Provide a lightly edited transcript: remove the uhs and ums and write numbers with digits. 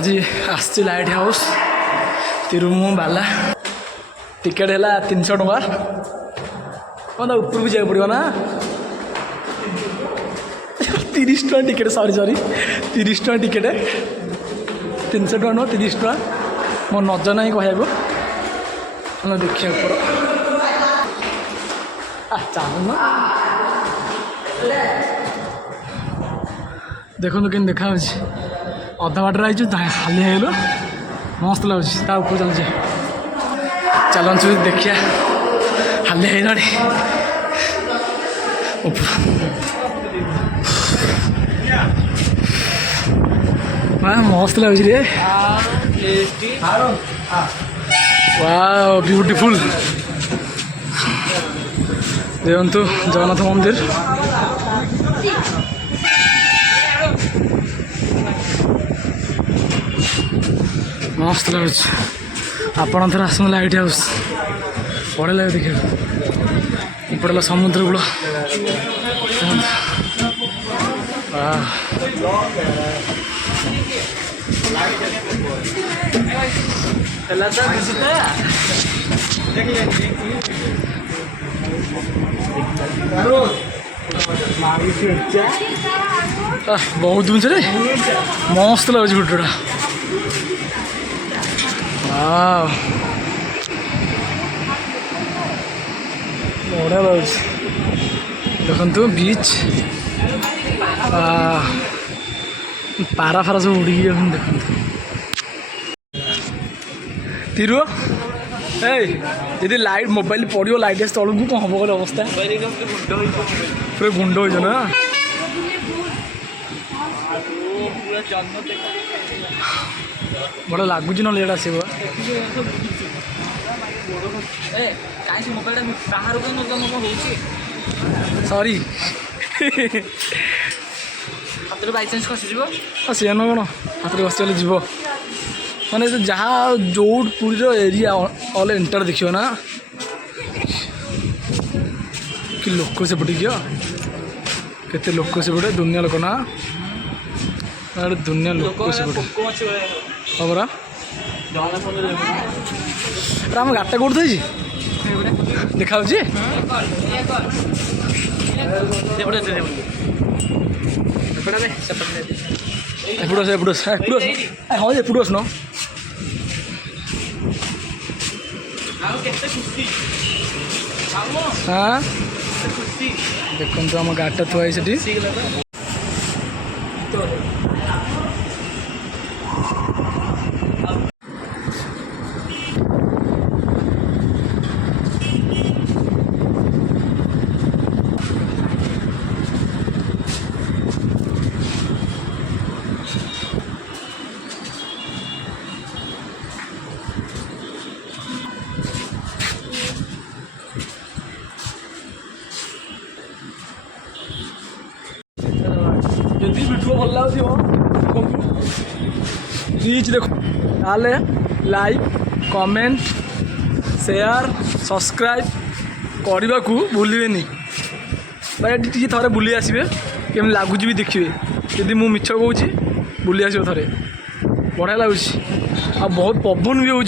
आज आसची light house तिरुमु बाला ticket है 300 टका मतलब ऊपर भी जाए पड़ो ना 30 टका टिकेट सॉरी 30 टका टिकेट 300 टका नुह 30 टका मो नजर ना कहू देखिए ऊपर चल देखो कि देखा अधा बाटर आई हाली है मस्त लगुच ऊपर चलचे चलु देखिया हाली है मस्त लगुच रे वाओ ब्यूटीफुल देखु जगन्नाथ मंदिर मस्त लगुच आपण थोड़ा आस लाइट हाउस बढ़िया लगे देखिए इपटे समुद्र कूल बहुत दिन से मस्त लगुच फोटोटा बढ़िया लगुच देखु बीच पारा फारा सब उड़ी देख तिरु यदि लाइट मोबाइल पड़ो लाइट तलू को कौन हम गले अवस्था पूरा गुंड हो ना बड़ा लगुच ना लेट आस सॉरी हाथ बै चान्स खसीज सी न कौन हाथ में खसीगले जीव मैंने जहाँ जो पुरी एरिया ऑल एंटर देखियो ना कि लोक सेपटे किया केते लोक सेपटे दुनिया लोक ना दुनिया लोक सेपटे हाँ परा आम गाटा कौट थी देखा हाँ एपटू आसन हाँ देखो आम गाटा थुआई से यदि वीडियो भल लगे प्लीज देखो ताले लाइक कमेंट शेयर सब्सक्राइब करने को भूलें भाई टी थे बुले आसबे केम लगुच भी देखिए यदि मु मिछ कहूँ बुले आस थे बढ़िया लगुच आ बहुत पवन भी हो